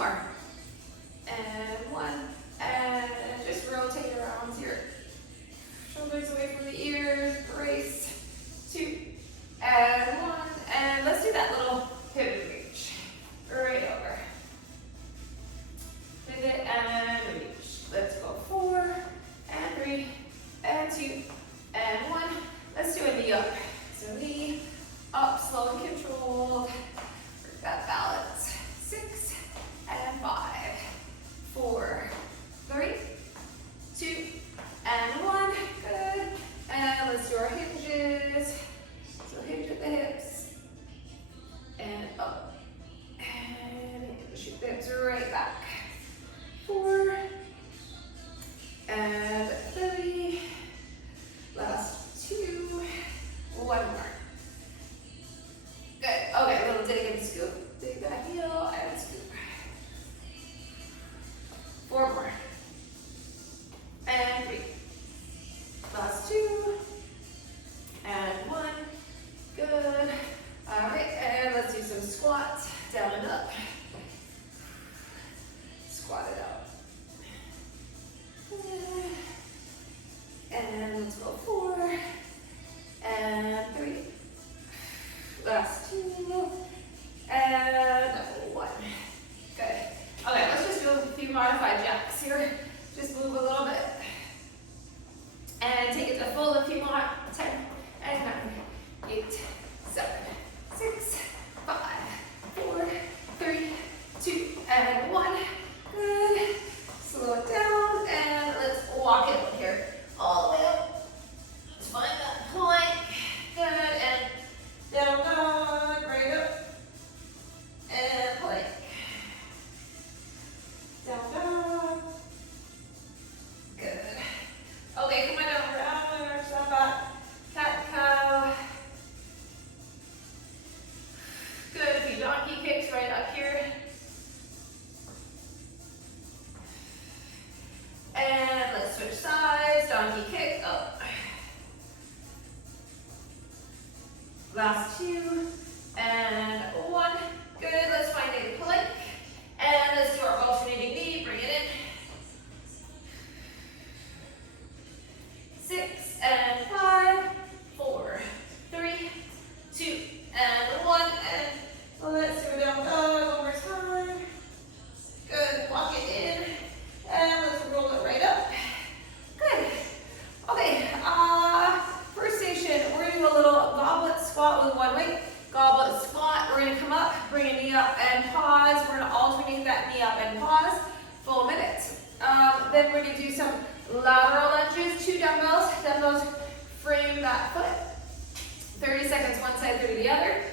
more. And one. And just rotate your arms here. Shoulders away from the ears. Brace. Two. And one. And let's do that little hip reach. Right over. Pivot and reach. Let's go 4 and 3 and 2 and 1. Let's do a knee up. So knee up, slow and controlled. Work that balance. 6 and 5, 4, 3, 2 and 1. Good. And let's do our hinges. So hinge at the hips and up. And shoot the hips right back. 4 and 3. Last 2. 1 more. Good. Okay, little dig and scoop. Dig that heel and scoop. 4 more. And 3. Last 2. And 1. Good. All right, and let's do some squats. Down and up. Squat it out. And let's go 4 and 3. Last 2 and 1. Good. Okay, let's just do a few modified jacks here. Just move a little bit. And take it to full a few more. 10 and 9, 8, 7, 6, 5, 4, 3, 2, and 1. Good. Slow it down and let's walk it here. All the way up. Let's find that plank. Good. And down dog. Right up. And plank. Down dog. Good. Okay, come on down. Arch that back. Cat cow. Good. A few donkey kicks right up here. And let's switch sides. Donkey kick up. Last 2 and 1. Good. Let's find a plank. And let's do our alternating knee. Bring it in. 6 and 5, 4, 3, 2, and 1. And let's do a down dog one more time. Good. Walk it in. And let's roll it right up. Good. Okay, first station, we're gonna do a little goblet squat with one weight. Goblet squat, we're gonna come up, bring a knee up and pause. We're gonna alternate that knee up and pause. Full minute. Then we're gonna do some lateral lunges, 2 dumbbells. Dumbbells frame that foot. 30 seconds one side, 30 the other.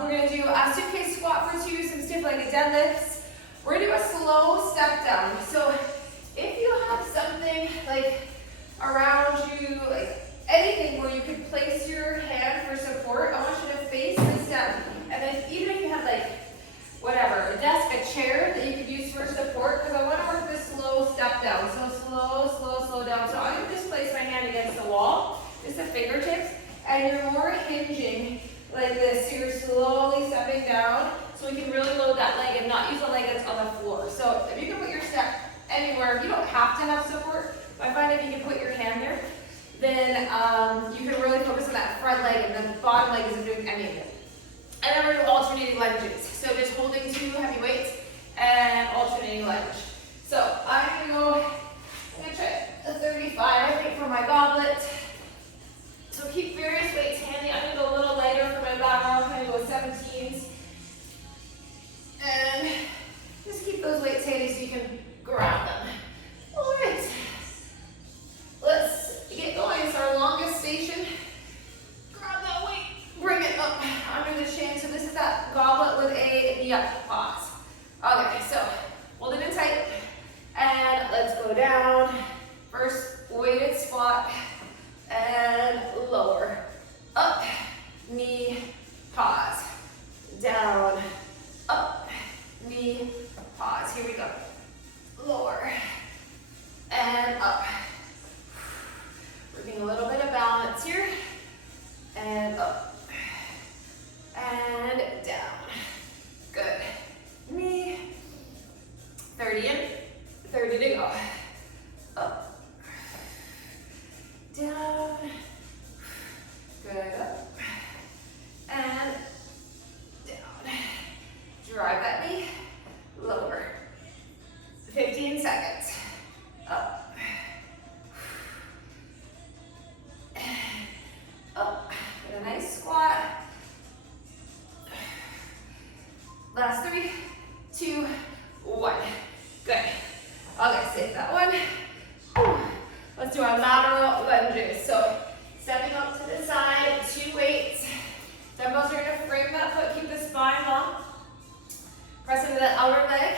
We're gonna do a suitcase squat for 2, some stiff-legged deadlifts. We're gonna do a slow step down. So if you have something like around you, like anything where you could place your hand for support, I want you to face this down. And then even if you have like whatever, a desk, a chair that you could use for support, because I want to work this slow step down. So slow down. So I'm gonna just place my hand against the wall, just the fingertips, and you're more hinging like this. So you're slowly stepping down. So we can really load that leg and not use the leg that's on the floor. So if you can put your step anywhere, you don't have to have support. But I find if you can put your hand there, then you can really focus on that front leg, and the bottom leg isn't doing anything. And then we're doing alternating lunges. So just holding 2 heavy weights and alternating lunge. So I'm gonna try a 35, I think, for my goblet. So keep various weights handy. I'm gonna go a little lighter for my lateral. I'm gonna go 17s. And just keep those weights handy so you can grab them. All right. Let's get going. It's our longest station. Grab that weight. Bring it up under the chin. So this is that goblet with a knee up pause. Okay, so hold it in tight. And let's go down. First weighted squat. And lower. Up. Knee. Pause. Down. Up. Knee. Pause. Here we go. Lower. And up. Working a little bit of balance here. And up. And down. Good. Drive that knee, lower. 15 seconds. Up. Up. Get a nice squat. Last 3, 2, 1. Good. Okay, save that one. Whew. Let's do our lateral lunges. So stepping up to the side, 2 weights. Dumbbells are going to frame that foot, keep the spine long. Press into that outer leg,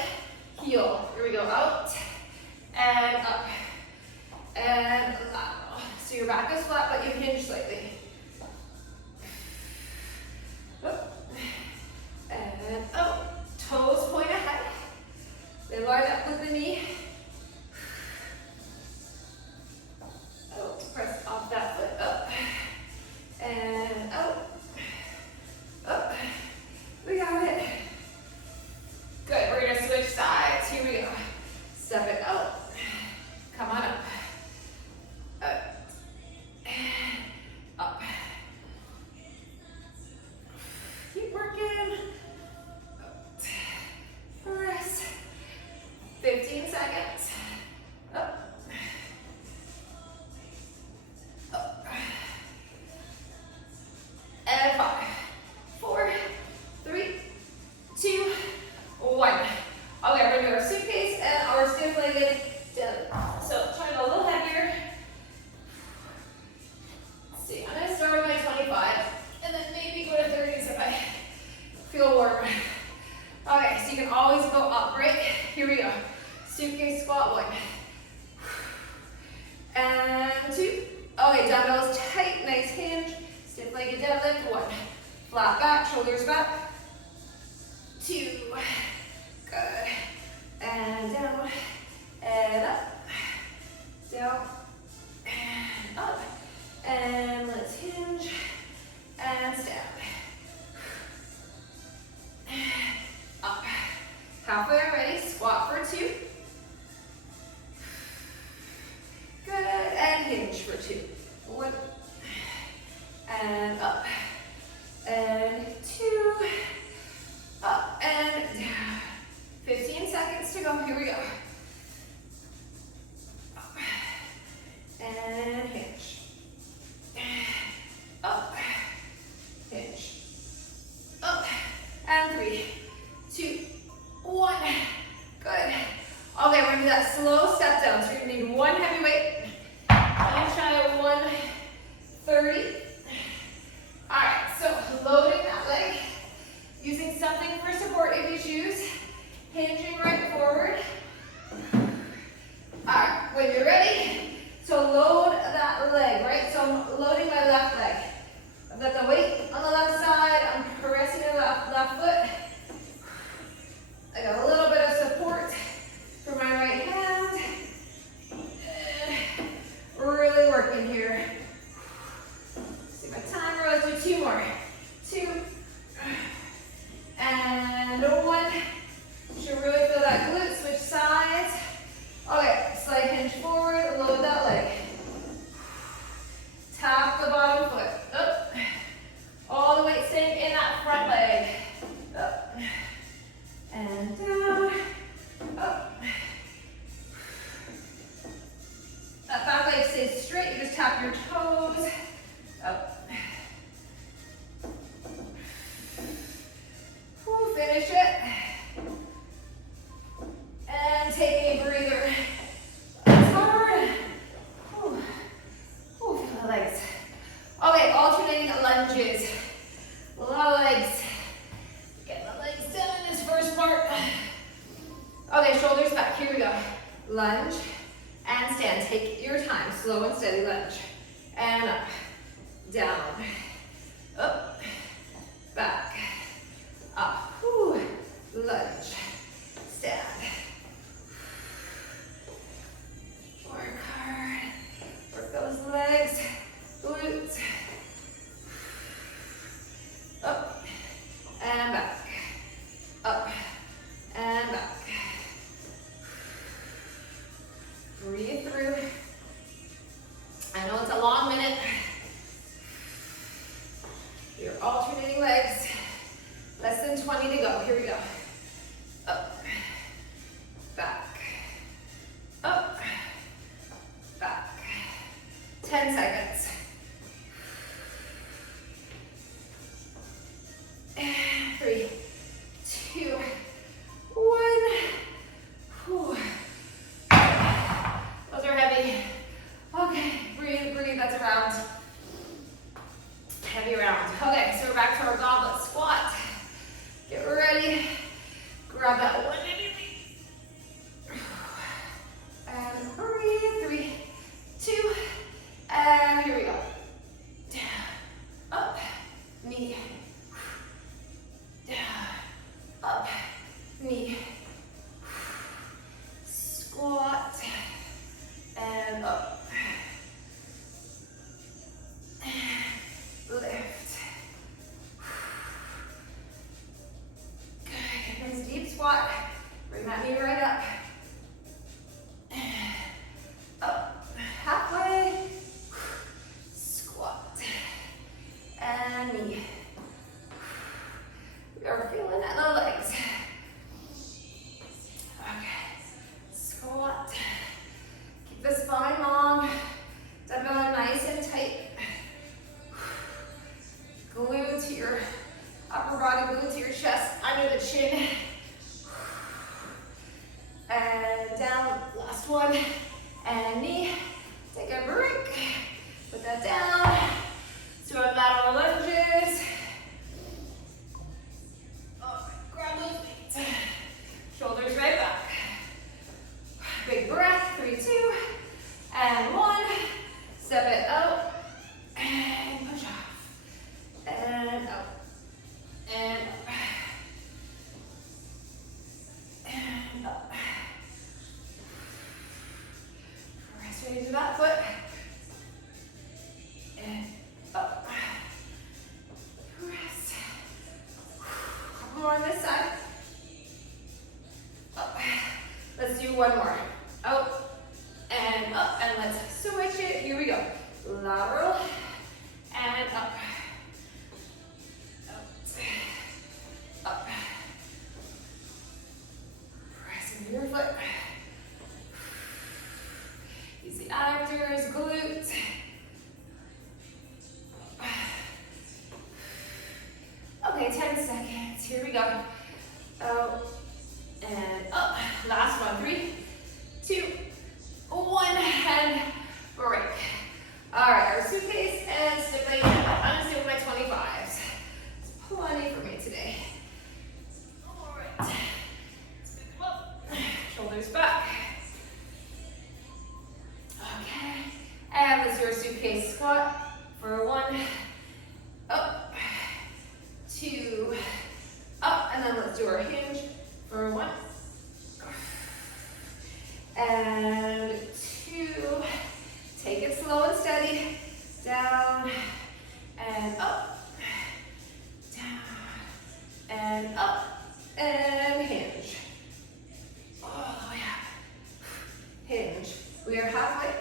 heel. Here we go, out, and up, and lateral. So your back is flat, but you hinge slightly. Up, and up. Toes point ahead. They line up with the knee. Out, press off that foot, up, and out, up. We got it. Good, we're gonna switch sides. Here we go. Step it out. Come on up. Up. Up. Keep working. Rest. 15 seconds. Up. Up. And 5, 4, 3, 2, 1. Okay, we're gonna do our suitcase and our stiff-legged deadlift. So try to go a little heavier. Let's see, I'm gonna start with my 25 and then maybe go to 30s if I feel warm. Okay, so you can always go up, right? Here we go. Suitcase squat, 1. And 2. Okay, dumbbells tight, nice hinge. Stiff-legged deadlift, 1. Flat back, shoulders back. 2. Good. And down, and up, down, and up. And let's hinge, and stand. Up. Halfway already, squat for 2. Good, and hinge for 2. 1, and up, and 2, up, and down. 15 seconds to go, here we go. Up, and hinge. Up, hinge. Up, and 3, 2, 1. Good. Okay, we're gonna do that slow step down. So you're gonna need 1 heavy weight. And try at 130. All right, so loading that leg, using something for support if you choose, hinging right forward. All right, when you're ready, so load that leg, right? So I'm loading my left leg. I've got the weight on the left side, I'm pressing the left foot. I got a little bit of support for my right hand. And really working here. See my timer, let's do 2 more. 2, and 1. You should really feel that glute, switch sides. Okay, slight hinge forward, load that leg. Tap the bottom foot, up. All the weight staying in that front leg. Up, and down, up. That back leg stays straight, you just tap your toes, up. Finish it. And take a breather. It's hard. Feel the legs. Okay, alternating lunges. A lot of legs. Get the legs down in this first part. Okay, shoulders back. Here we go. Lunge and stand. Take your time. Slow and steady lunge. And up. Down. Up. Back. Up. Lunge. Stand. Work hard. Work those legs. Glutes. Up. And back. Up. And back. Breathe through. I know it's a long minute. You're alternating legs. Less than 20 to go. Here we go. bring that knee right up. Up, halfway, squat, and knee. We are feeling it in the legs. Okay, squat. Keep the spine long, abdomen nice and tight. Glue to your upper body, glue to your chest, under the chin. And down, last one. And knee, take a break. Put that down. So our lateral lunges. Oh, grab those weights. Shoulders right back. Big breath, 3, 2, and 1. Step it out, and push off. And out, and up. And up. Press right into that foot. And up. Press. Couple more on this side. Up. Let's do one more. Out and up, and let's switch it. Here we go. Lateral and up. Out. Up. Press into your foot. Easy actors, glutes. Okay, 10 seconds. Here we go. Out and up. Last one. 3, 2, 1, and break. All right, our suitcase and step by step. I'm gonna stay with my 25s. It's plenty for me today. All right. Let's pick them up. Shoulders back. Okay. And let's do our suitcase squat for 1. Up. 2. Up. And then let's do our hinge for 1. And 2. Take it slow and steady. Down and up. Down and up. And hinge. Oh, yeah. Hinge. We are halfway.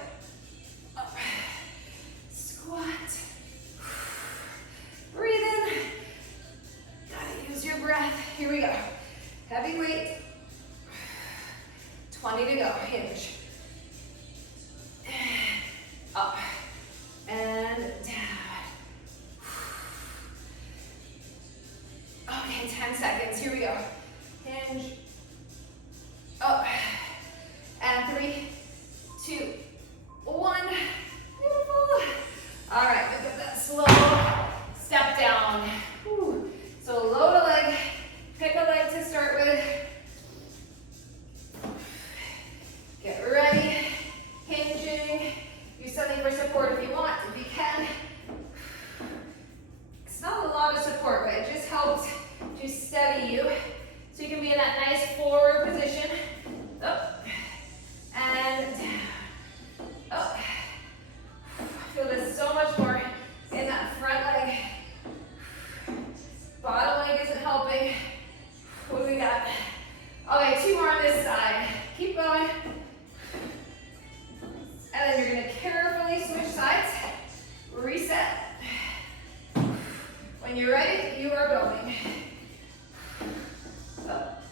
Up. Squat. Breathe in. Gotta use your breath. Here we go. Heavy weight. 20 to go. Hinge. Up and down. Okay, 10 seconds. Here we go. Hinge. Up. And 3, 2, 1. Beautiful. All right, look at that slow step down. Whew. So load a leg. Pick a leg to start with. Get ready. Hinging. Use something for support if you want, if you can. It's not a lot of support, but it just helps to steady you. So you can be in that nice forward position. Up and down. Up. I feel this so much more in that front leg. Bottom leg isn't helping. What do we got? Okay, 2 more on this side. Keep going. And then you're going to carefully switch sides. Reset. When you're ready, you are going. Up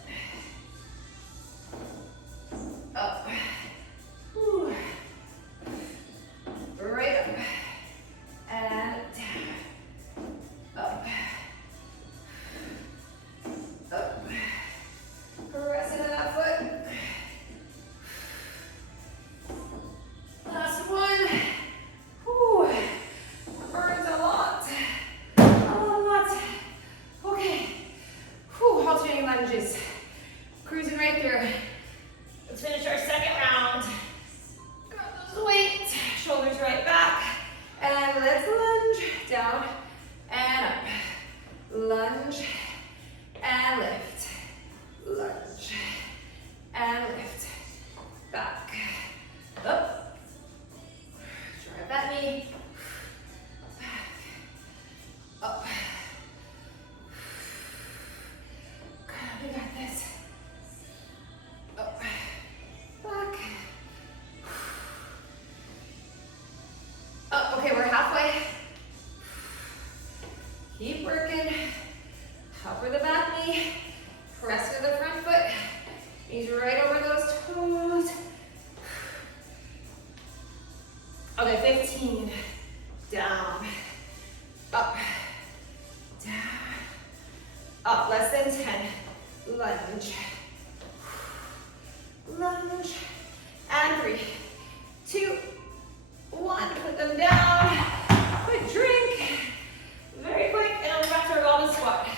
than 10. Lunge. Lunge. And 3, 2, 1. Put them down. Quick drink. Very quick. And we're back to our goblet squat.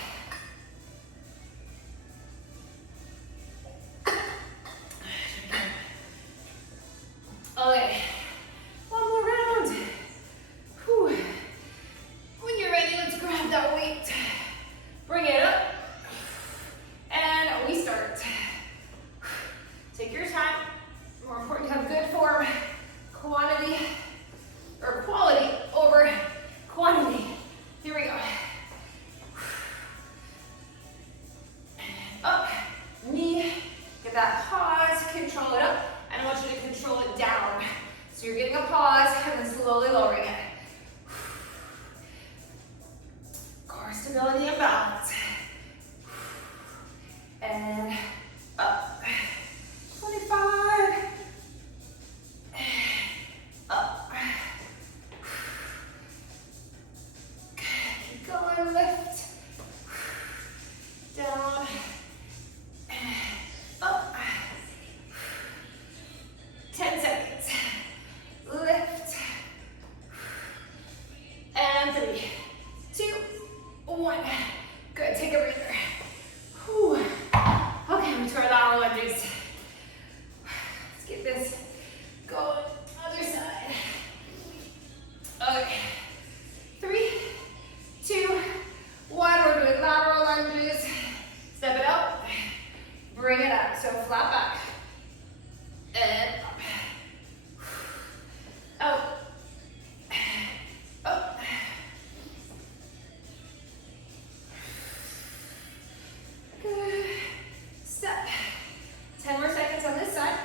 Okay. One more round. Whew. When you're ready, let's grab that weight. Bring it up. And we start. Take your time. More important to have good form. Quantity, or quality over quantity. Here we go. Up, knee, get that pause, control it up, and I want you to control it down. So you're getting a pause and then slowly lowering it. Core stability and balance. And up. 25. Up. Keep going, lift. Down. Up. 10 seconds. Lift. And 3, 2, 1. Good, take a breather. Whew. Okay, we try lateral lunges. Let's get this going. Other side. Okay. 3, 2, 1. We're doing lateral lunges. Step it out. Bring it up. So flat back. And up. Out. Up. Good. Step. 10 more seconds on this side.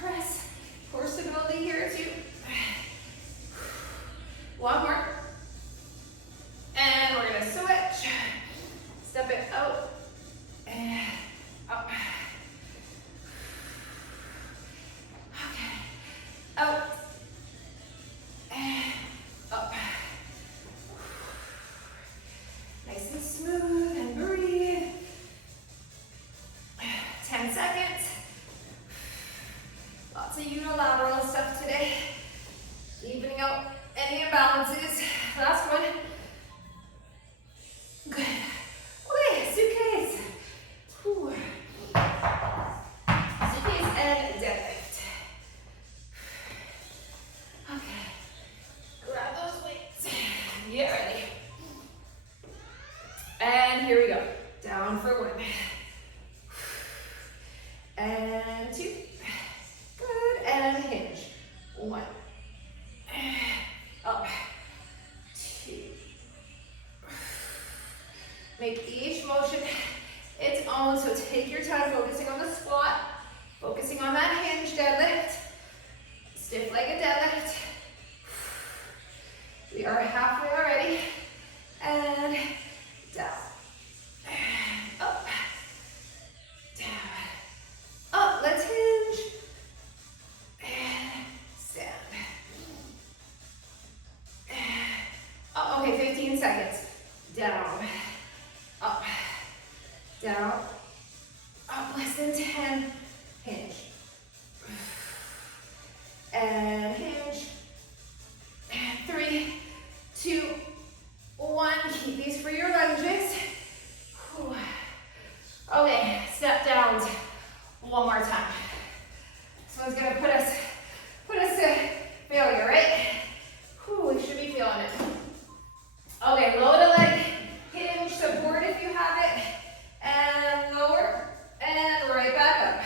Press. Core stability here too. One more. And we're gonna switch. Step it out. And up. Okay. Out. And up. Nice and smooth and breathe. 10 seconds. Lots of unilateral stuff today. Evening out any imbalances. Last one. Good. Okay, suitcase. Whew. Suitcase and deadlift. Okay. Grab those weights. Get ready. And here we go. Down for 1. And 2. Good. And hinge. 1. Up. 2. Make each motion its own. So take your time focusing on the squat, focusing on that hinge deadlift. Stiff-legged deadlift. We are halfway already. And down. Up. Down. Up. Let's hinge. And stand. Oh, okay, 15 seconds. Down. Up. Down. Up. Less than 10. Hinge. And hinge. And 3, 2, 1. Keep these for your lunges. Whew. Okay, step downs. One more time. This one's gonna put us to failure, right? Whew, we should be feeling it. Okay, low to leg, hinge, support if you have it, and lower, and right back up.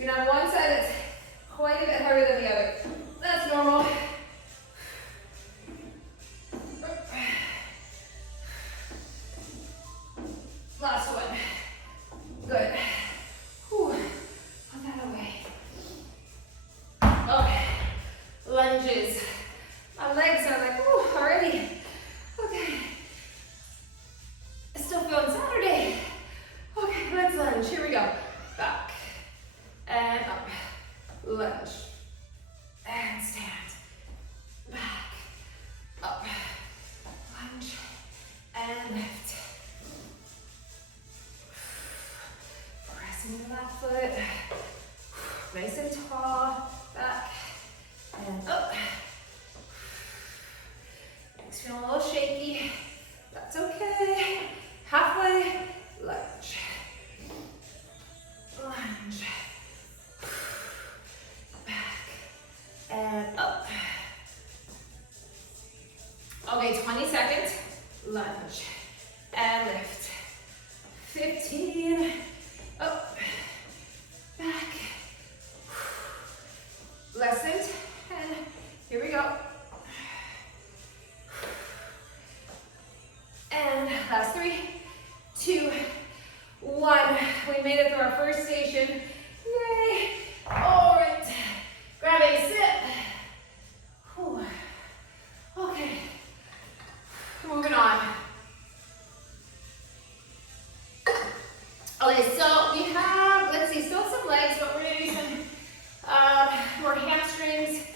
You're gonna have one side that's quite a bit heavier than the other. That's normal. Last one. Good. Whew. Put that away. Okay. Lunges. My legs are like, whew, already. Okay. Still feeling Saturday. Okay, let's lunge. Here we go. Back. And up. Lunge. And stand. Back. Up. Lunge. And lift. Pressing the left foot. Nice and tall. Back. And up. Legs feeling a little shaky. That's okay. Halfway. Lunge. Lunge. Back. And up. Okay, 20 seconds. Lunge. And lift. 15. Up. Back. Less than 10. Here we go. And last 3, 2, 1. We made it through our first station. Yay! All right. Grab a sip. Whew. Okay. Moving on. Okay, so we have, let's see, still some legs, but we're going to do some more hamstrings.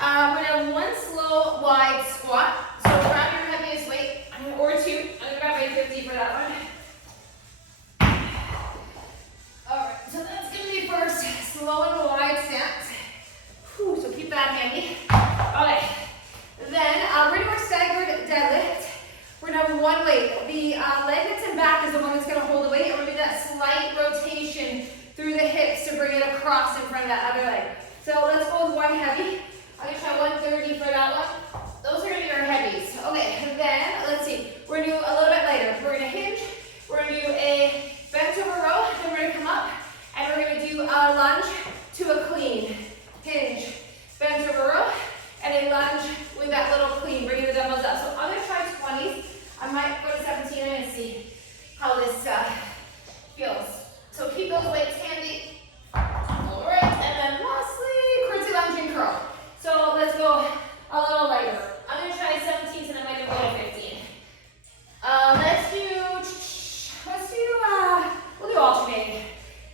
We're going to have one slow, wide squat. So grab your heaviest weight, or 2. I'm going to grab a 50 for that one. All right, so that's going to be first, slow and wide stance. Whew, so keep that handy. Okay, then we're going to do our staggered deadlift. We're going to have one weight. The leg that's in back is the one that's going to hold the weight, and we're going to do that slight rotation through the hips to bring it across in front of that other leg. So let's go with one heavy. I'm going to try 130 for that one. Those are going to be our heavies. Okay, then let's see. We're going to do a little bit lighter. We're going to hinge. We're going to do a bent over row. Then we're going to come up, and we're going to do a lunge to a clean. Hinge, bent over row, and a lunge with that little clean, bringing the dumbbells up. So I'm going to try 20s. I might go to 17 and see how this feels. So keep those weights handy. All right, and then lastly, curtsy lunge and curl. So let's go a little lighter. I'm going to try 17s and I might go to 15. We'll do alternating.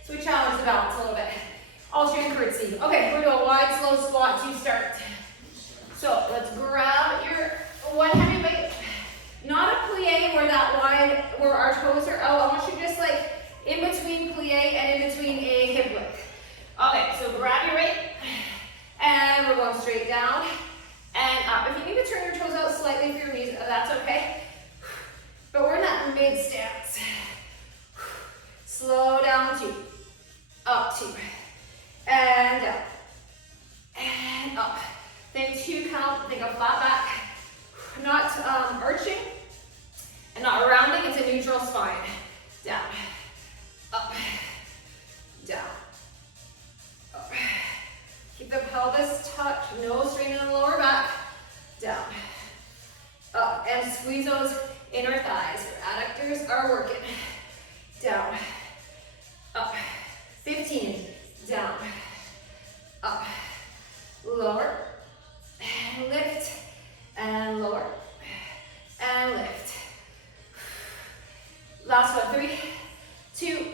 So we challenge the balance a little bit. Alternating curtsy. Okay, we're going to do a wide, slow squat to start. So let's grab your one heavy weight. Not a plie where that wide, where our toes are out. I want you just like in between plie and in between a hip width. Okay, so grab your weight. And we're going straight down and up. If you need to turn your toes out slightly for your knees, that's okay. But we're in that mid stance. Slow down 2. Up 2. And down. And up. Then 2 count, think of flat back. Not arching and not rounding, it's a neutral spine. Down, up, down, up. Keep the pelvis tucked, no strain in the lower back. Down, up, and squeeze those inner thighs. Your adductors are working. Down, up, 15, down, up, lower, and lift, and lower, and lift. Last one, 3, 2,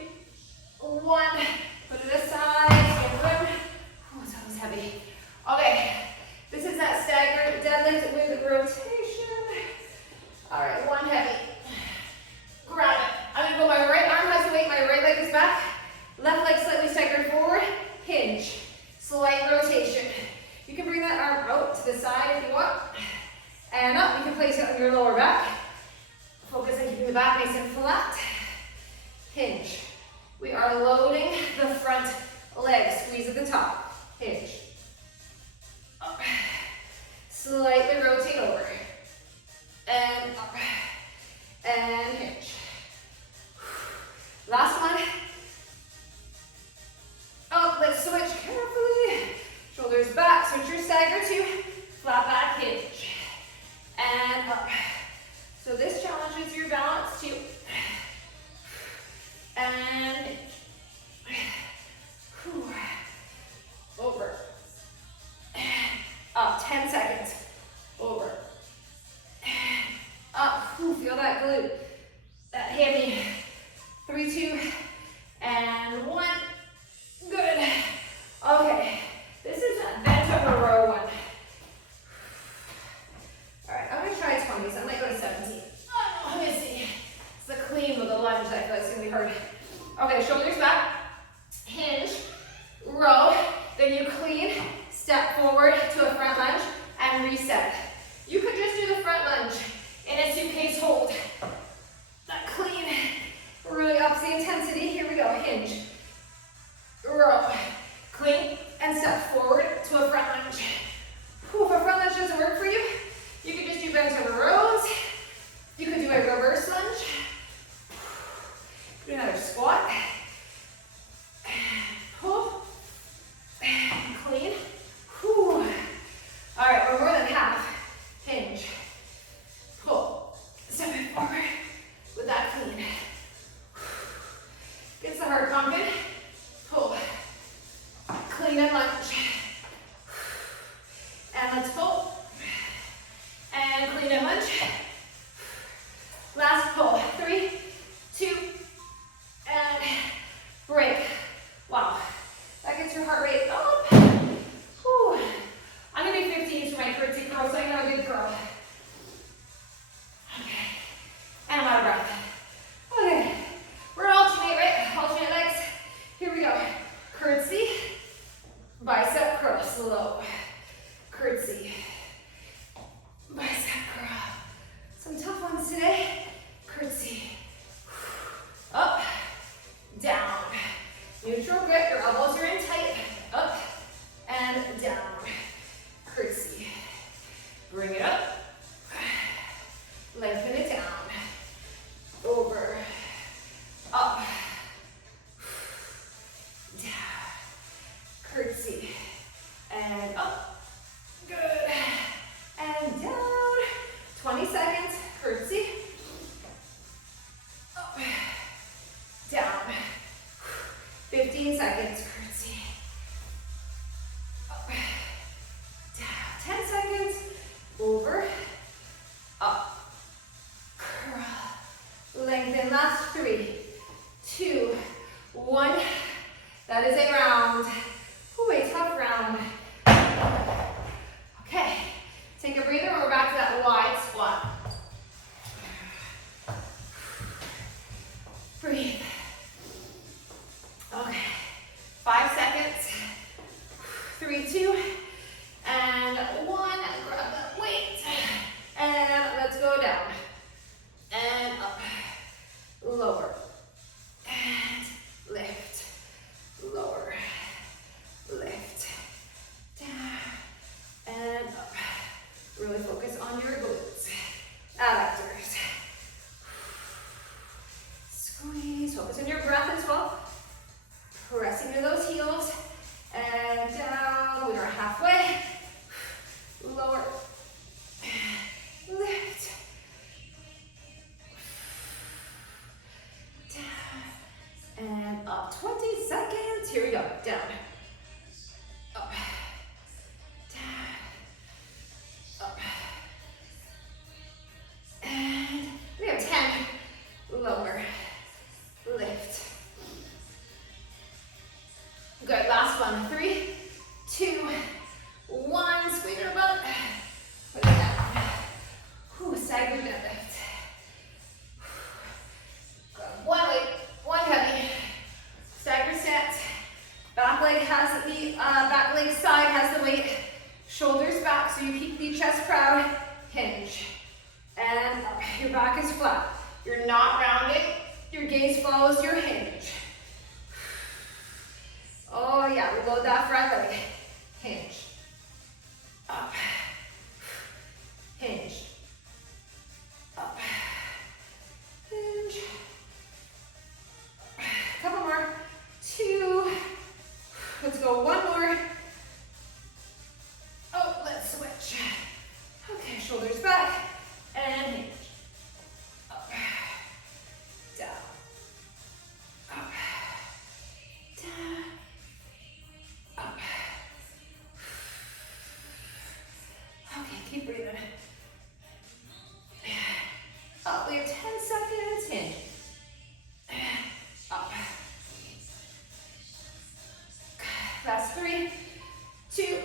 1. Put it aside, get room. Oh, that was heavy. Okay, this is that staggered deadlift with rotation. All right, one heavy. Grab it. I'm gonna go, my right arm has the weight, my right leg is back. Left leg slightly staggered forward, hinge. Slight rotation. You can bring that arm out to the side if you want. And up, you can place it on your lower back. Focus on keeping the back nice and flat. Hinge. We are loading the front leg. Squeeze at the top. Hinge. Up. Slightly rotate over. And up. And hinge. Last one. Up, let's clean and lunge. And let's pull. And clean and lunge. Last pull. 3, 2, and break. Wow. That gets your heart rate up. Whew. I'm going to do 15s for my curtsy curl, so I know a good curl. Okay. And I'm out of breath. Okay. We're alternate, right? Alternate legs. Here we go. Curtsy. Bicep curl. Slow. Curtsy. Bicep curl. Some tough ones today. Curtsy. Up. Down. Neutral grip. Your elbows are in tight. Up. And down. Curtsy. Bring it up. Lengthen it down. Over. Up. Down. Curtsy. And up. Good. And down. 20 seconds. Curtsy. Up. Down. 15 seconds. Curtsy. Up. Down. 10 seconds. Over. Up. Curl. Lengthen. Last 3, 2, 1. That is a round. Ooh, a tough round. Okay. Take a breather and we're back to that wide squat. Breathe. Okay. 5 seconds. 3, 2, and 1. Grab that weight. And let's go down. And up. Lower. And lift. Lower. Lift. Down. And up. Really focus on your glutes. Adductors. Squeeze. Focus on your breath as well. Pressing to those heels. And down. We are halfway. Lower. Lift. Down. And up. 20 seconds. Here we go. Down. Up. Down. Up. And we have 10. Lower. Lift. Good. Last one. 3, 2, 1. Squeeze your butt. Put it down. Whew, stagger deadlift. Good. One weight, one heavy. Stagger stance. Back leg has the back leg side has the weight. Shoulders back, so you keep the chest proud. Hinge. And up. Your back is flat. You're not rounding. Your gaze follows your hinge. Oh yeah, reload that front leg. Hinge. Up. Hinge. Up. Hinge. Couple more. 2. Let's go one more. Oh, let's switch. Okay, shoulders back and hinge. Up. Down. Up. Down. Up. Okay, keep breathing. Up, we have 10 seconds. Hinge. Up. Last 3, 2,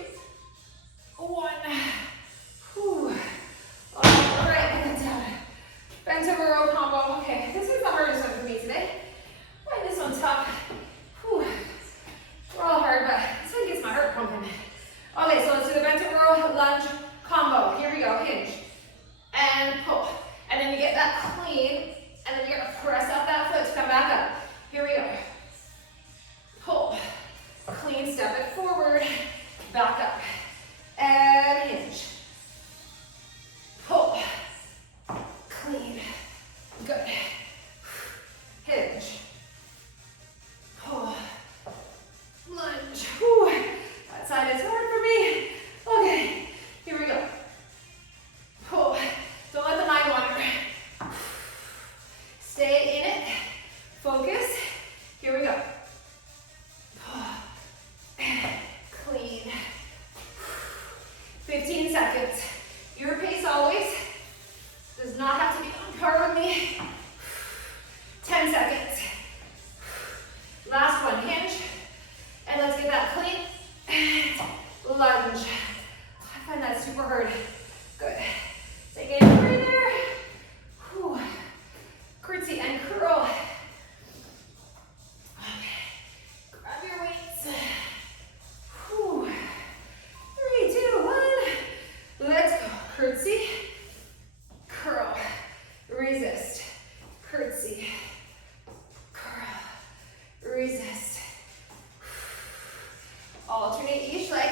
1. Whew. All right, and down. Bent over row combo. Okay, this is the hardest one for me today. Right, this one's tough. Whew. We're all hard, but this one gets my heart pumping. Okay, so let's do the bent over row lunge combo. Here we go. Hinge. And pull. And then you get that clean. And then you're going to press up that foot to come back up. Here we go. Pull. Clean, step it forward. get that clean. And lunge. I find that super hard. Good. Take a breather. Whew. Curtsy and curl. Okay. Grab your weights. Whew. 3, 2, 1. Let's go. Curtsy. Curl. Resist. Curtsy. Curl. Resist. Alternate each leg.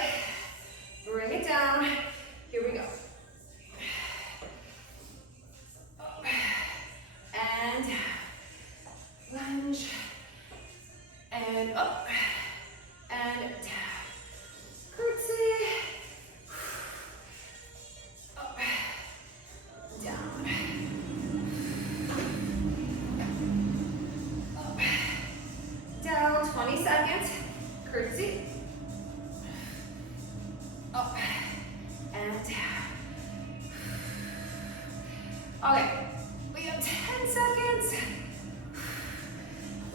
Bring it down. Here we go. Up. And down. Lunge. And up. And down. Curtsy. Up. Down. Up. Down. 20 seconds. Curtsy. Up. And down. Okay. We have 10 seconds.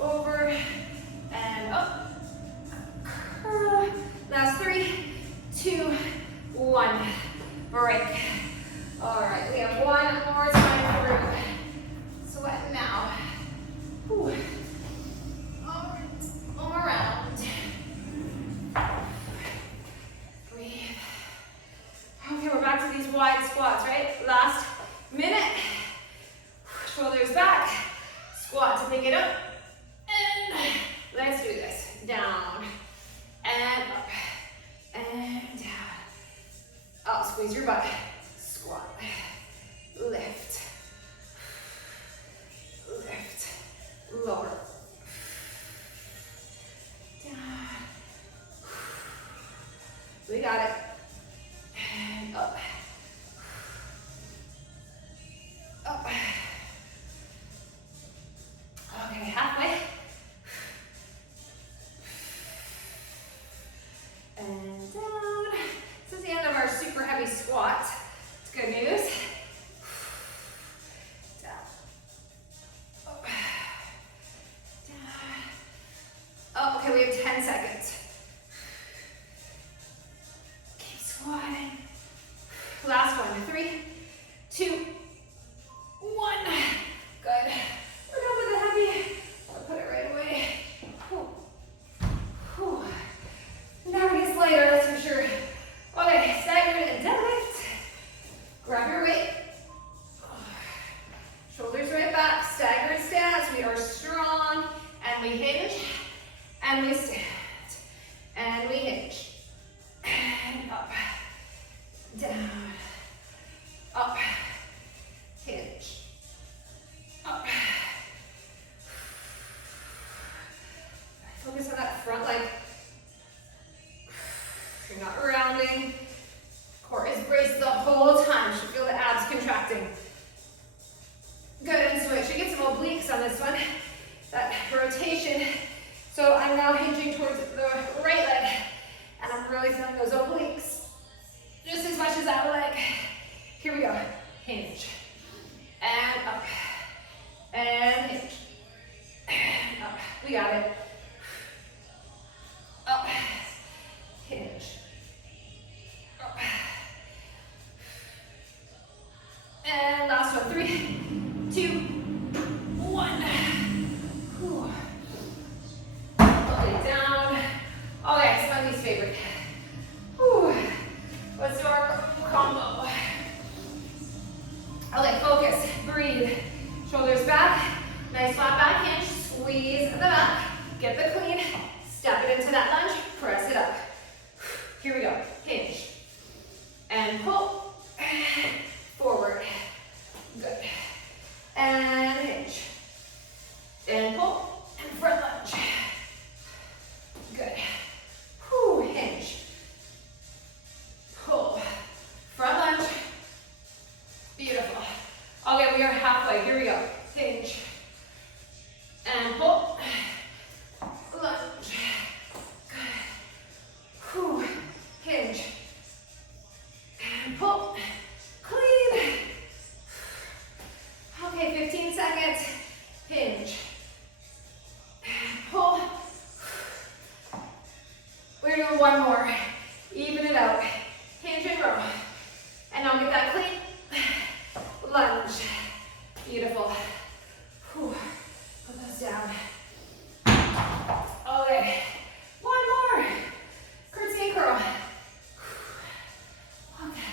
Over and up. Curl. Last 3, 2, 1. Break. All right, we have one more time through. Sweat now. Whew. All right, one more round. Breathe. Okay, we're back to these wide squats, right? Last minute. Shoulders back. Squat to pick it up. And let's do this. Down. And up. And down. Up, squeeze your butt. Squat. Lift. Lift. Lower. Down. We got it. And up. Up. Okay, halfway. And down. This is the end of our super heavy squat. It's good news. Down. Up. Down. Oh, okay, we have 10 seconds. We're gonna do one more. Even it out. Handshake row. And now get that clean lunge. Beautiful. Whew. Put those down. Okay. One more. Curtsy and curl. Okay.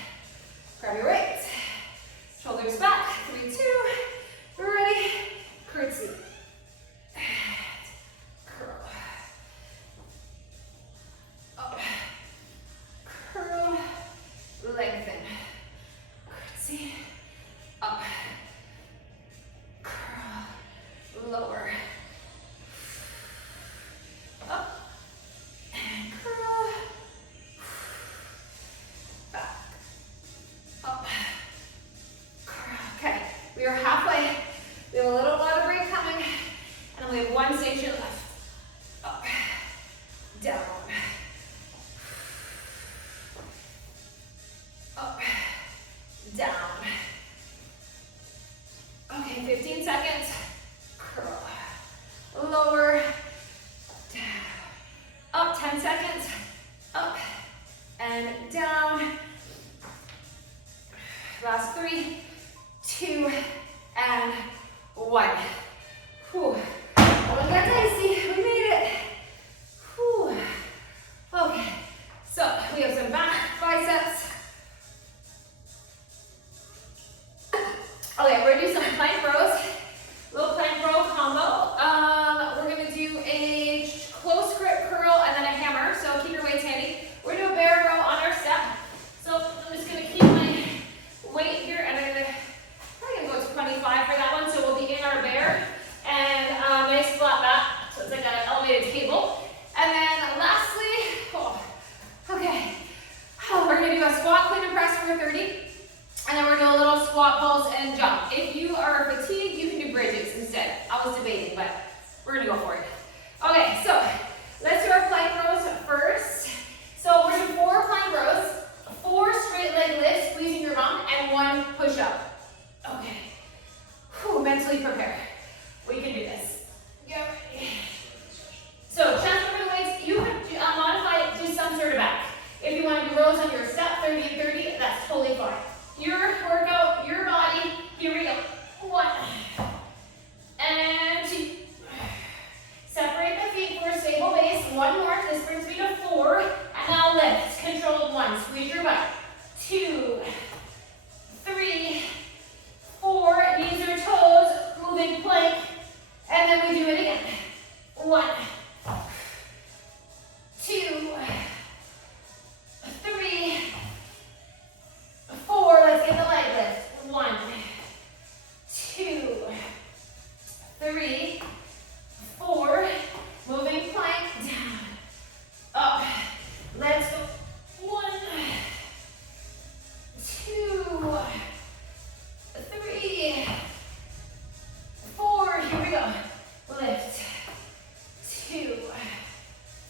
Grab your weights. Shoulders back. 3, 2. Ready. Curtsy. Curl. Up. Curl. Lengthen. Curtsy. Up. Curl. Lower. Up. And curl. Back. Up. Curl. Okay. We are halfway. We have a little bladder break coming. And we have one station left. Up. Down. Up. Down. Okay, 15 seconds. Curl. Lower. Down. Up, 10 seconds. Up. And down. Last 3, 2, and 1. Whew. That one got dicey. We made it. Whew. Okay. So we have some back biceps. Okay, we're gonna do some plank rows. Little plank row combo. We're gonna do a close grip curl and then a hammer. So keep your weights handy. We're gonna do a bear row on our step. So I'm just gonna keep my weight here, and I'm probably gonna go to 25 for that one. So we'll be in our bear and nice flat back. So it's like an elevated table. And then lastly, okay, we're gonna do a squat, clean and press for 30. And then we're gonna do a little squat, pulse, and jump. If you are fatigued, you can do bridges instead. I was debating, but we're gonna go for it. Okay, so let's do our plank rows first. So we're gonna do 4 plank rows, 4 straight leg lifts, squeezing your bum, and 1 push up. Okay. Whew, mentally prepare. We can do this. Get ready. So chest over the weights, you could modify it to some sort of back. If you want to do rows on your step, 30 and 30, that's totally fine. Your workout, your body. Here we go. 1 and 2. Separate the feet for a stable base. 1 more. This brings me to 4. And now lift. Controlled 1. Squeeze your butt. 2, 3, 4. Knees or toes. Moving plank. And then we do it again. 1, 2, 3, 4. Let's get the leg lift. 1, 2, 3, 4. Moving plank. Down. Up. Let's go. 1, 2, 3, 4. Here we go. Lift. 2,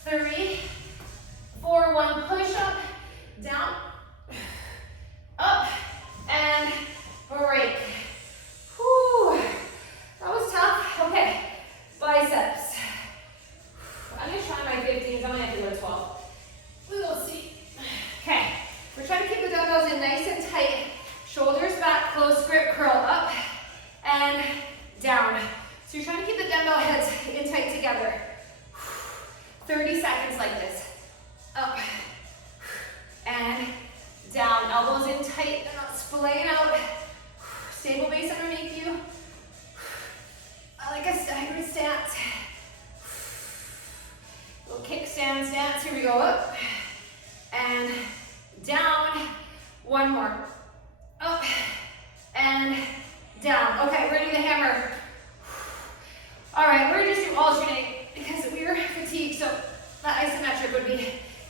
3, 4. 1 push up. Down. Up. And break. Whew. That was tough. Okay. Biceps. I'm going to try my 15s. I'm going to have to go to 12. We will see. Okay. We're trying to keep the dumbbells in nice and tight. Shoulders back, close grip, curl up and down. So you're trying to keep the dumbbell heads in tight together. 30 seconds like this. Up and down. Elbows in tight. They're not splaying out. Stable base underneath you. I like a staggered stance. Little kickstand stance. Here we go. Up and down. 1 more. Up and down. Okay, we're gonna do the hammer. All right, we're gonna just do alternate because we're fatigued, so that isometric would be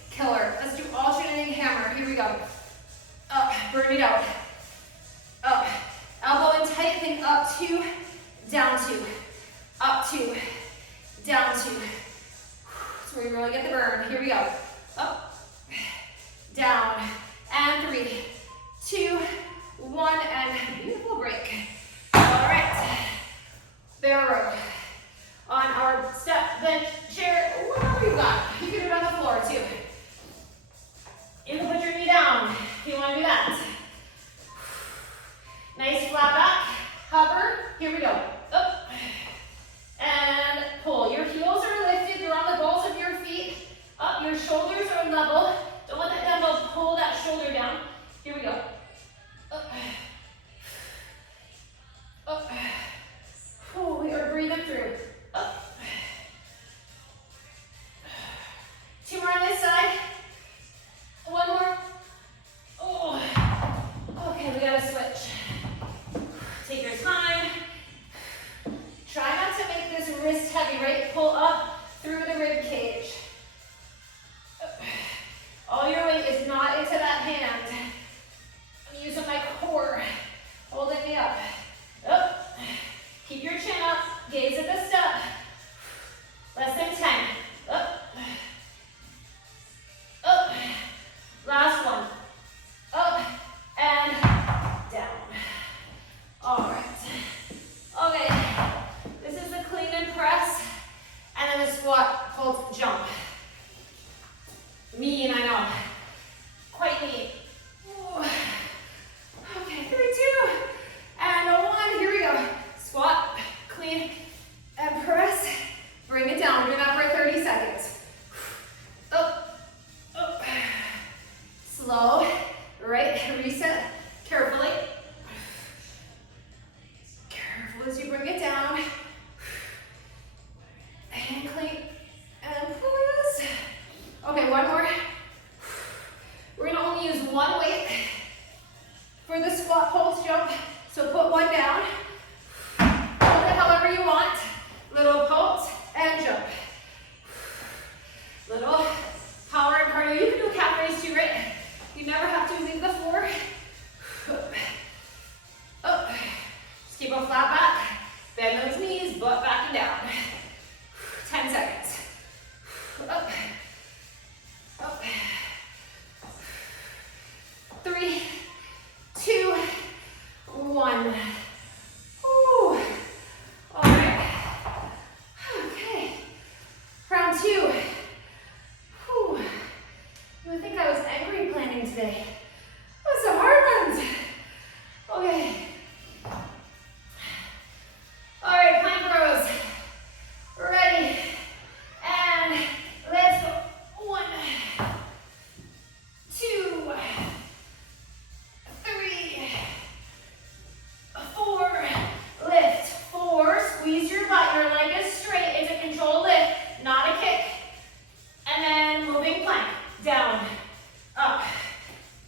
killer. Let's do alternating hammer. Here we go. Up, burn it out. Up, elbow in tight, think up 2, down 2, up 2, down 2. So we really get the burn. Here we go. Up, down, and 3, 2, 1, and beautiful break. All right, bear row. On our step, bench, chair, whatever you got. You can do it on the floor too. up. Your shoulders are level. Don't let that dumbbell pull that shoulder down. Here we go. Up. Up. Oh, we are breathing through. Up. 2 more on this side. 1 more. Oh. Okay, we gotta switch. Take your time. Try not to make this wrist heavy, right? Pull up through the rib cage. All your weight is not into that hand. I'm using my core, holding me up. Up. Keep your chin up. Gaze at the step. Less than 10. Up. Up. Last one. Up and down. All right. Okay. This is the clean and press, and then the squat, hold, jump. Mean, I know. Quite mean. Ooh. Okay, 3, 2, and 1. Here we go. Squat, clean, and press. Bring it down. Do that for 30 seconds. Up, up. Slow. Right. Reset carefully. Careful as you bring it down. And clean. And press. Okay, 1 more. We're going to only use 1 weight for the squat, pulse, jump. So put 1 down. Hold it however you want. Little pulse and jump. Little power and cardio. You can do a calf raise too, right? You never have to leave the floor. Up. Up. Just keep a flat back. Bend those knees, butt back and down. 10 seconds. Up. Up. 3, 2, 1. Ooh. All right. Okay. Round 2. Whew. You would think I was angry planning today. Those are hard ones. Okay. All right, plank rows. Ready. And let's go. 1, 2, 3, 4. Lift. 4. Squeeze your butt. Your leg is straight. It's a controlled lift, not a kick. And then moving plank. Down. Up.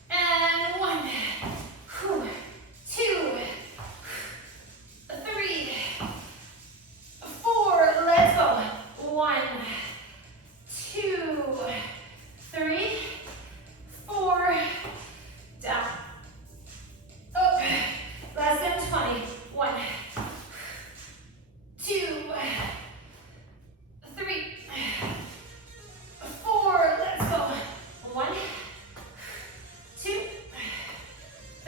And 1. 2. 3. 4. Let's go. 1, 2, 3, 4. Down. Up. Less than 20. 1, 2, 3, 4. Let's go. 1, 2,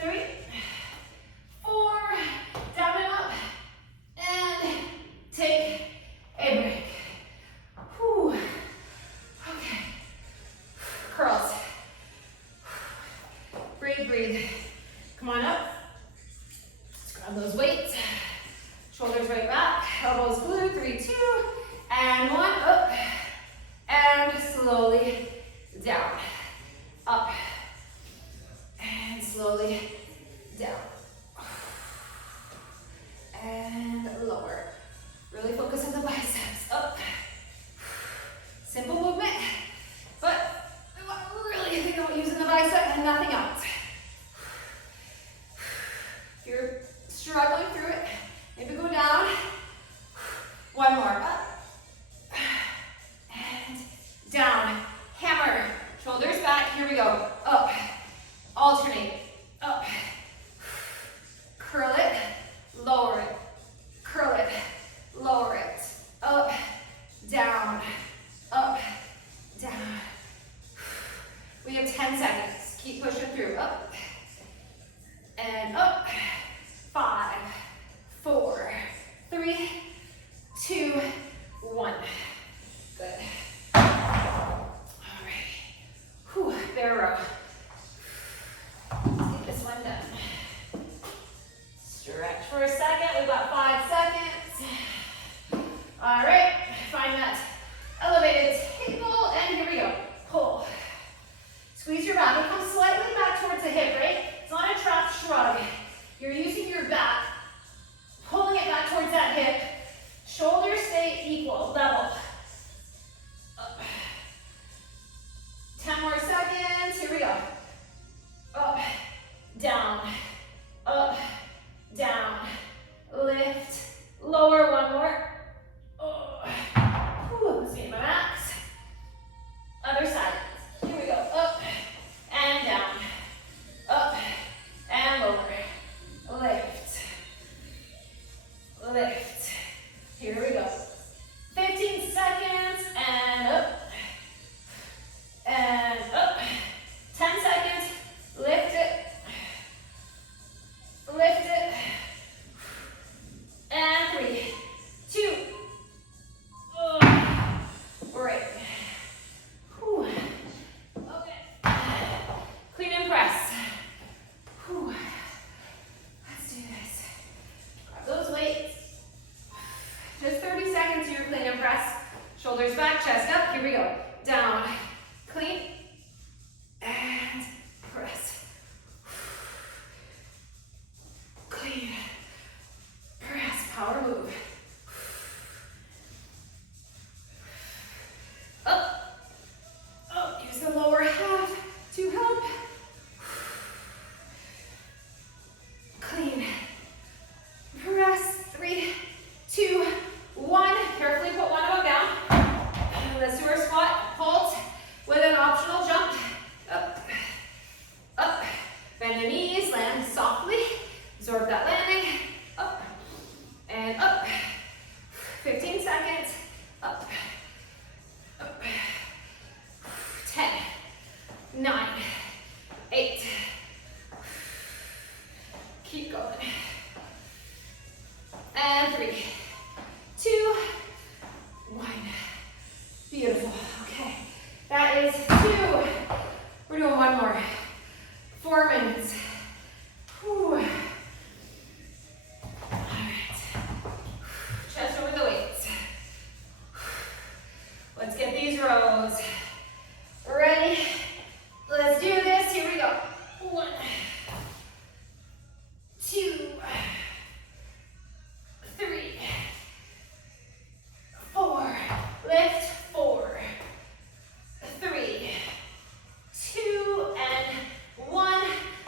3, 4. Down and up. And take a break. Whew. Okay. Curls. Breathe, breathe. Come on up. Let's grab those weights. Shoulders right back. Elbows glued. 3, 2, and 1. Up. And slowly down. Up. And slowly down. And lower. Really focus on the biceps. Up. Simple movement, but we want to really think about using the bicep and nothing else. If you're struggling through it, maybe go down. 1 more. Up. And down. Hammer. Shoulders back. Here we go. Up. Alternate. Up. Curl it. Lower it. Curl it. Lower it. Up. Down. Up. Down. We have 10 seconds. Keep pushing through. Up. And up. 5, 4, 3, 2, 1. Good. All right. Whew, bear row. Let's get this one done. Stretch for a second. We've got 5 seconds. All right. Find that elevated table, and here we go. 9, 8. Keep going. And 3, 2, 1. Beautiful. Okay. That is 2. We're doing one more. 4 minutes. Whew. All right. Chest over the weights. Let's get these rows. Ready? Let's do this. Here we go. 1, 2, 3, 4. Lift. 4, 3, 2, and 1.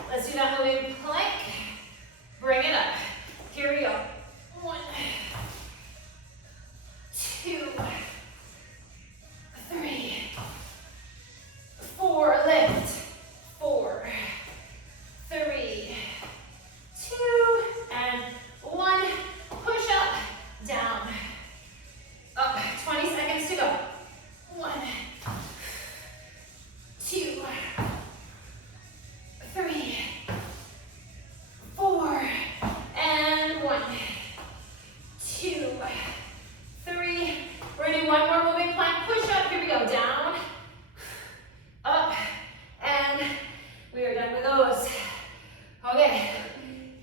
Let's do that moving plank. Bring it up. Here we go. 1, 2, 3, 4. Lift. 4, 3, 2, and 1. Push up, down, up. 20 seconds to go. 1, 2, 3, 4, and 1, 2, 3. We're gonna do one more moving plank push up. Here we go. Down, up, and we are done with those. Okay.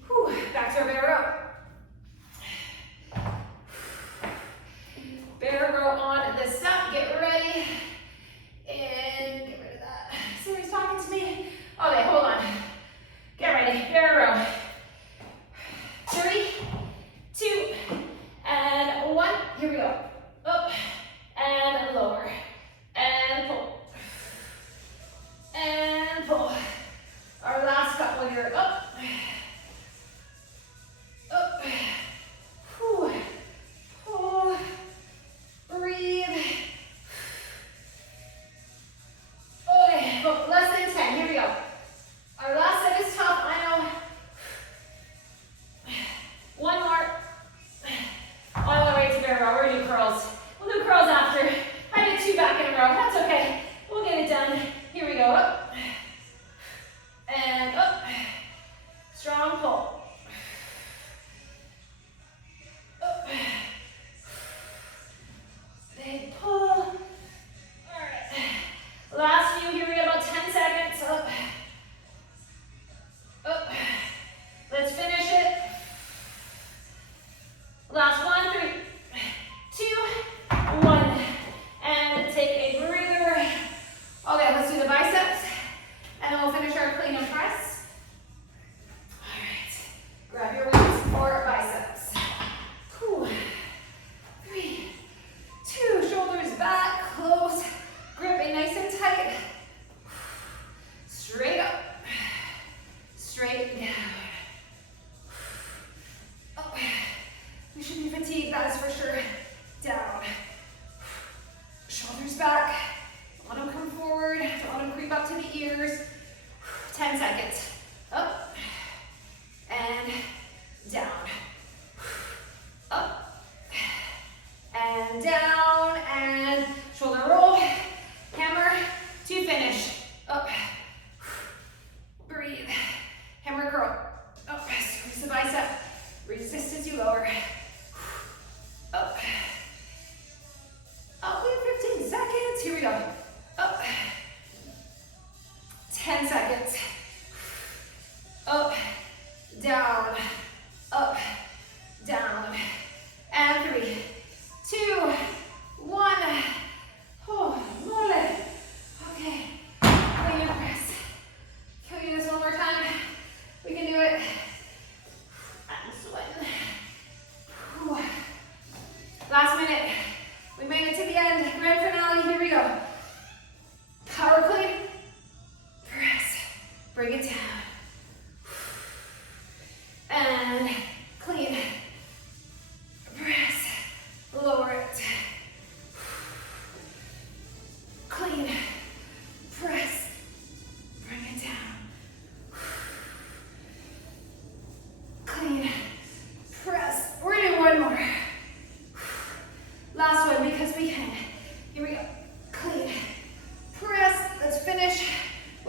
Whew. Back to our bear row. Bear row on the step. Get ready. And get rid of that. Somebody's talking to me. Okay, hold on. Get ready. Bear row. 3, 2, and 1. Here we go. Up and lower. And pull. And pull. Our last couple here. Up. Up. Whew. Pull. Breathe. Okay, but less than 10. Here we go. Our last set is tough, I know. 1 more. On the way to bear row. We're gonna do curls. We'll do curls after. I did 2 back in a row. That's okay. We'll get it done. Here we go. Up. And up. Strong pull. Up. Big pull. All right. Last few. Here we go. About 10 seconds. Up. Up. Let's finish it. Last 1, 3, 2, 1. And take a breather. Okay, let's do the biceps. And then we'll finish our clean and press. All right. Grab your weights for biceps. 2, 3, 2. Shoulders back, close. Gripping nice and tight. Straight up. Straight down. Up. You should be fatigued, that is for sure. Down. Shoulders back. Don't let them come forward. Don't let them creep up to the ears. 10 seconds. Up. And down. Up. And down. And shoulder roll. Hammer to finish. Up. Breathe. Hammer curl. Up. Squeeze the bicep. Resist as you lower. Up. Up in 15 seconds. Here we go. Up. 10 seconds. Up. Down. Up. Down. And 3, 2, 1. Oh, mole. Okay. Clean and press. Can we do this one more time? We can do it. I'm sweating. Whew. Last minute. We made it to the end. Grand finale. Here we go. Power clean. Press.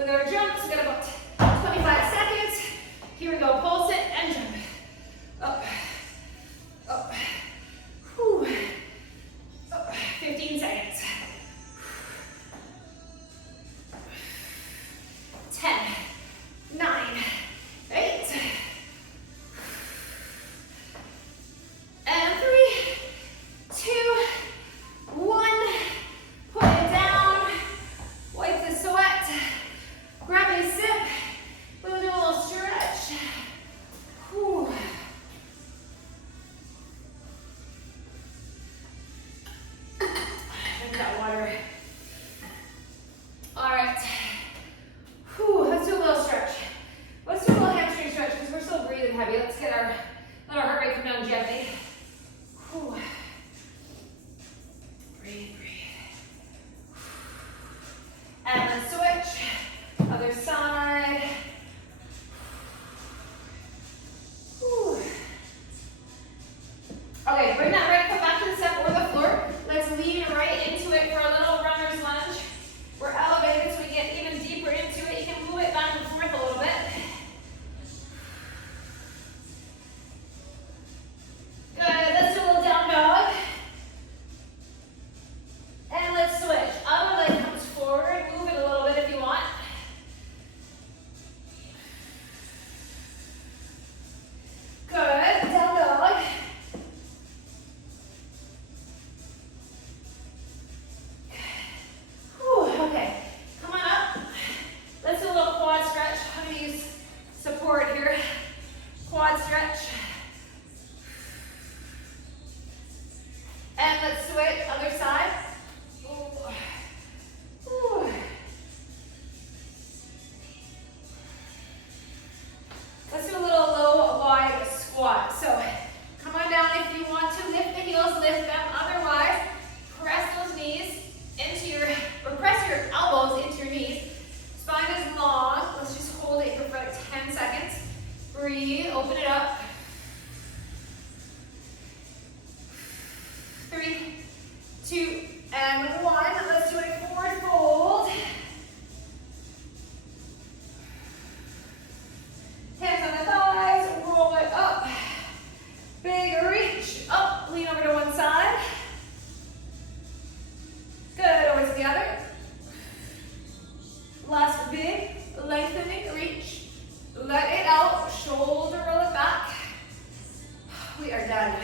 with our jumps. We got about 25 seconds. Here we go, pulse it and jump. Up, up, whew. Up. 15 seconds. 10, 9, 8, and 3, 2, 1. Put it down. Wipe the sweat. Grab a sip. We'll do a little stretch. Whew. Drink that water. All right. Whew, let's do a little stretch. Let's do a little hamstring stretch because we're still breathing heavy. Let's get let our heart rate come down gently. Whew. Breathe, breathe. And let's switch. Other side. Whew. Okay, bring that right foot back to the step or the floor. Let's lean right into it for a little runner's lunge. We're elevated so we get even deeper into it. You can move it back and forth a little bit. Good, let's do a little down dog. And let's switch. Other leg comes forward. Move it a little bit if you want. Good, down dog. Whew, okay, come on up. Let's do a little quad stretch. I'm going to use support here. Quad stretch. And let's switch, other side. Ooh. Ooh. Let's do a little low, wide squat. So come on down if you want to. Lift the heels, lift them. Otherwise, press those knees into or press your elbows into your knees. Spine is long. Let's just hold it here for like 10 seconds. Breathe, open it up. 3, 2, and 1. Let's do a forward fold. Hands on the thighs, roll it up. Big reach up, lean over to one side. Good, over to the other. Last big, lengthening reach. Let it out, shoulder roll it back. We are done.